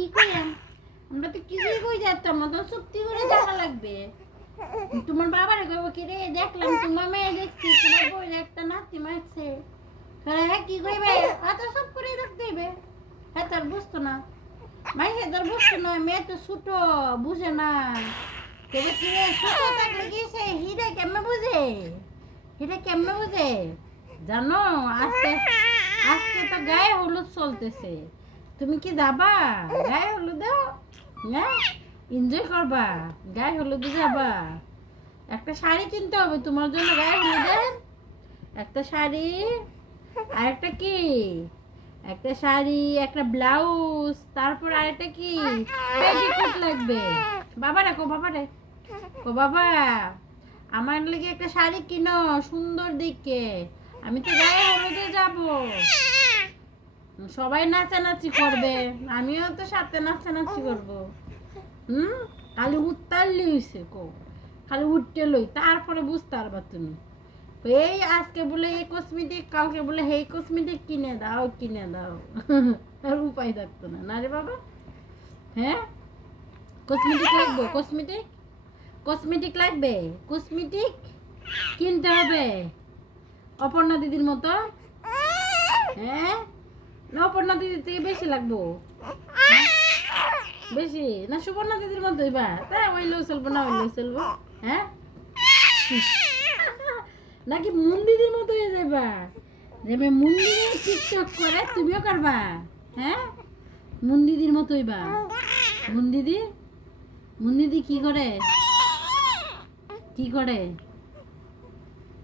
কি করেন? আমরা তো কিছুই কই যাচ্তাম না, তো চুক্তি করে দেখা লাগবে। তোমার বাবারে কইব কি রে, দেখলাম তোমার মেয়ে দেখছি, তোমার বই একটা নাতি মারছে। হ্যাঁ কি কইবে? এত সব করে দেখতে হইবে। হ্যাঁ তার বুঝতো না, মাইসে তার বুঝতো না, মেয়ে তো ছোট, বুঝে না। তবে কি রে, ছোট থাকলে গিয়েছে হিরে কেমনে বুঝে? হিরে কেমনে বুঝে জানো? আজকে আজকে তো গায়ে হলুদ চলতেছে, তুমি কি যাবা গায়ে হলুদে? হ্যাঁ এনজয় করবা, গায়ে হলুদে যাবা? একটা শাড়ি কিনতে হবে তোমার জন্য গায়ে হলুদে, একটা শাড়ি আর একটা কি, একটা শাড়ি, একটা ব্লাউজ, তারপর আরেকটা কি পেটিকোট লাগবে। বাবা রাখো, বাবা রে ও বাবা, আমার লেগে একটা শাড়ি কিনো সুন্দর দেখে, আমি তো গায়ে হলুদে যাব, সবাই নাচানাচি করবে, আমিও তো সাথে নাচানাচি করব। খালি উঠতারলি হইছে কো, খালি উঠতে লই, তারপরে বুঝতে পারবা তুমি। এই আজকে বলে এই কসমেটিক, কালকে বলে এই কসমেটিক কিনে দাও কিনে দাও। আর উপায় থাকতো না, না রে বাবা? হ্যাঁ কসমেটিক লাগবে, কসমেটিক কসমেটিক লাগবে, কসমেটিক কিনতে হবে অপর্ণা দিদির মতো। হ্যাঁ না অপর্ণা দিদির থেকে বেশি লাগবো, বেশি না সুবর্ণা দিদির মতো হইবা, তাই ওইলেও চলবো না ওইলেও চলবো। হ্যাঁ নাকি মুন দিদির মতো হয়ে যাবা, যে মুন দিদি টিকটক করে তুমিও করবা? হ্যাঁ মুন দিদির মতো হইবা। মুন দিদি, মুন দিদি কি করে, কি করে?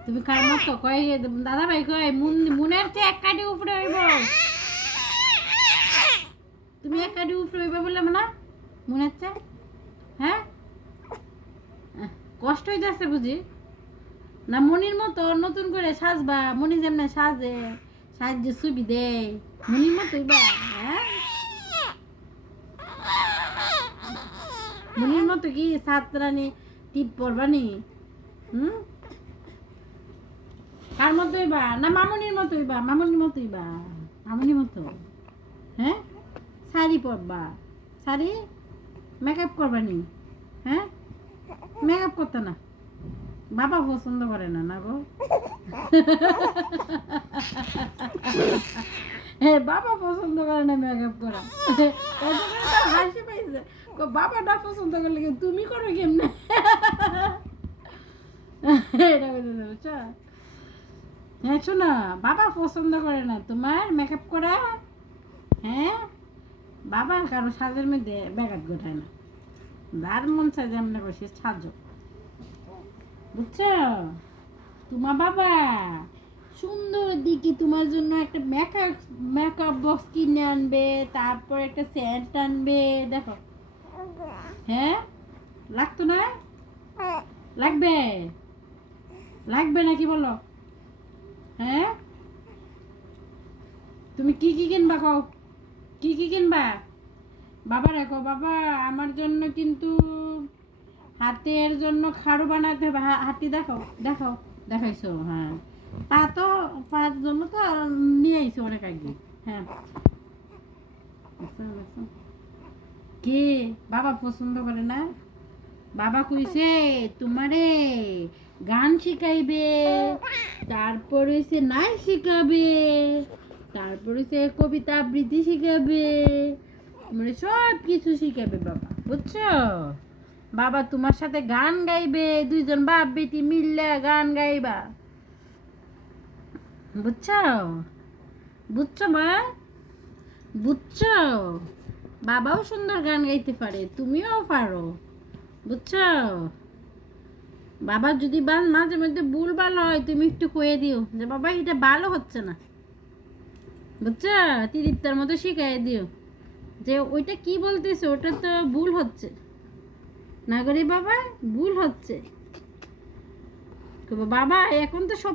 তুমি কার মতো কয় দাদা ভাই কয় মুনের চেয়ে এক কাটি উপরে হইব, তুমি এক কাটি উপরে হইবা বললাম না মুনের চেয়ে? হ্যাঁ কষ্ট হইতেছে বুঝি না? মনির মতো নতুন করে সাজবা, মনি যেমন সাজে, সাজে ছবি দেয়, মনির মতো হইবা? হ্যাঁ মনির মতো কি ছাত্রানি টিপ পরবানি? কার মতো হইবা? না মামুনির মতো হইবা, মামুনির মতো হইবা, মামুনির মতো। হ্যাঁ শাড়ি পরবা, শাড়ি মেকআপ করবানি? হ্যাঁ মেকআপ করতে না, বাবা পছন্দ করে না, না গো? হ্যাঁ বাবা পছন্দ করে না মেকআপ করা, হাসি পাইছে। বাবা না পছন্দ করলে তুমি করো কেমনে? এটা বুঝছো? হ্যাঁ শোনো, বাবা পছন্দ করে না তোমার মেকআপ করা। হ্যাঁ বাবা কারো সাজের মধ্যে ব্যাঘাত ঘটায় না, যার মন চায় যেমন করছে সাজো, বুঝছো? তোমার বাবা সুন্দর দিকে তোমার জন্য একটা মেকআপ মেকআপ বক্স কিনে আনবে, তারপর একটা সেন্ট আনবে, দেখো। হ্যাঁ লাগতো না? লাগবে, লাগবে নাকি বলো? হ্যাঁ তুমি কি কি কিনবা কও, কি কি কিনবা? বাবা রেখো, বাবা আমার জন্য কিন্তু হাতের জন্য খাড়ু বানাতে হবে, হাতি দেখাও দেখাও, দেখাইছো? হ্যাঁ তা তো পাঁচ জন্য তো নিয়ে আইছো অনেক আগে। হ্যাঁ কে বাবা পছন্দ করে না? বাবা কইছে তোমারে গান শিখাইবে, তারপর হইছে নাচ শিখাবে, তারপর হইছে কবিতা আবৃত্তি শিখাবে, মানে সব কিছু শিখাবে বাবা, বুঝছো? বাবা তোমার সাথে গান গাইবে, দুইজন বাপ বেটি মিললে গান গাইবা, বুঝছো? বুঝছো মা, বুঝছো? বাবাও সুন্দর গান গাইতে পারে, তুমিও পারো, বুঝছো? বাবা যদি মাঝে মধ্যে ভুল ভালো হয় তুমি একটু কয়ে দিও যে বাবা এটা ভালো হচ্ছে না, বুঝছো? তিরিপ্তার মতো শিখাই দিও যে ওইটা কি বলতেছে, ওটা তো ভুল হচ্ছে না করে বাবা, ভুল হচ্ছে। বাবা এখন তো সব